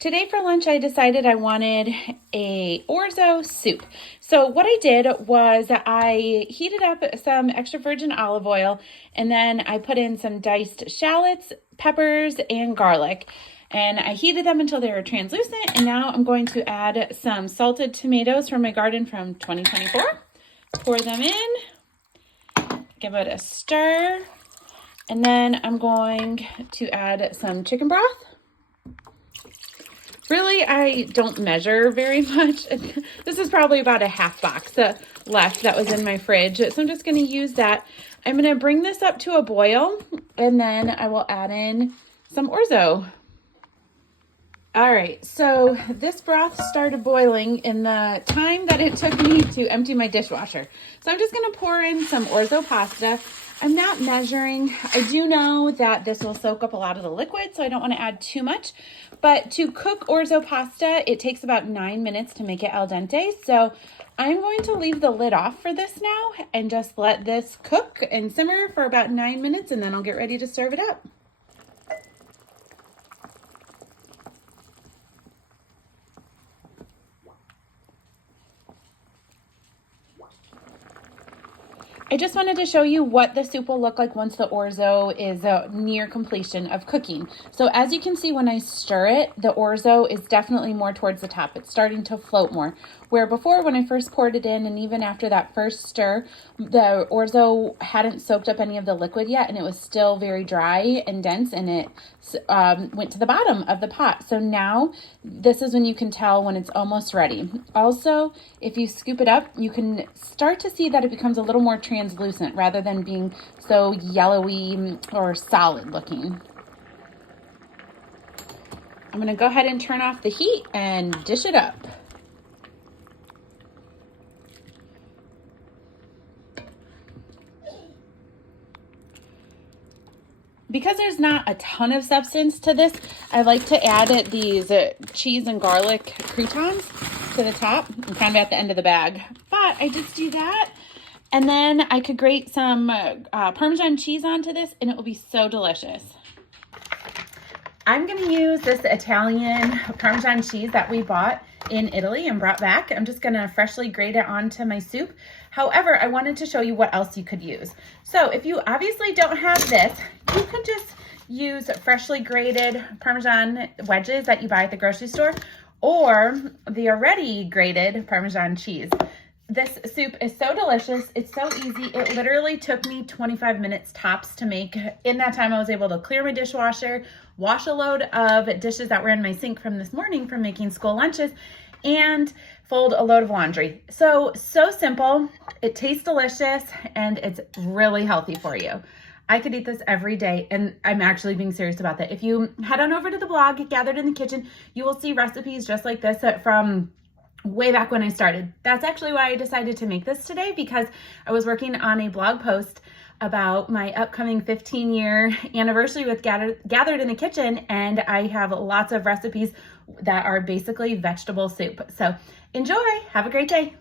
Today for lunch, I decided I wanted a orzo soup. So what I did was I heated up some extra virgin olive oil, and then I put in some diced shallots, peppers, and garlic. And I heated them until they were translucent. And now I'm going to add some salted tomatoes from my garden from 2024. Pour them in, give it a stir. And then I'm going to add some chicken broth. Really, I don't measure very much. This is probably about a half box left that was in my fridge. So I'm just going to use that. I'm going to bring this up to a boil, and then I will add in some orzo. All right, so this broth started boiling in the time that it took me to empty my dishwasher. So I'm just going to pour in some orzo pasta. I'm not measuring. I do know that this will soak up a lot of the liquid, so I don't want to add too much. But to cook orzo pasta, it takes about 9 minutes to make it al dente. So I'm going to leave the lid off for this now and just let this cook and simmer for about 9 minutes, and then I'll get ready to serve it up. I just wanted to show you what the soup will look like once the orzo is near completion of cooking. So as you can see, when I stir it, the orzo is definitely more towards the top. It's starting to float more. Where before, when I first poured it in, and even after that first stir, the orzo hadn't soaked up any of the liquid yet, and it was still very dry and dense, and it went to the bottom of the pot. So now this is when you can tell when it's almost ready. Also, if you scoop it up, you can start to see that it becomes a little more translucent rather than being so yellowy or solid looking. I'm going to go ahead and turn off the heat and dish it up. Because there's not a ton of substance to this, I like to add these cheese and garlic croutons to the top and kind of at the end of the bag. But I just do that. And then I could grate some Parmesan cheese onto this, and it will be so delicious. I'm going to use this Italian Parmesan cheese that we bought in Italy and brought back. I'm just going to freshly grate it onto my soup. However, I wanted to show you what else you could use. So if you obviously don't have this, you could just use freshly grated Parmesan wedges that you buy at the grocery store, or the already grated Parmesan cheese. This soup is so delicious. It's so easy. It literally took me 25 minutes tops to make. In that time, I was able to clear my dishwasher, wash a load of dishes that were in my sink from this morning from making school lunches, and fold a load of laundry. So simple. It tastes delicious, and it's really healthy for you. I could eat this every day, and I'm actually being serious about that. If you head on over to the blog, Gathered in the Kitchen, you will see recipes just like this from way back when I started. That's actually why I decided to make this today, because I was working on a blog post about my upcoming 15-year anniversary with Gathered in the Kitchen, and I have lots of recipes that are basically vegetable soup. So enjoy. Have a great day.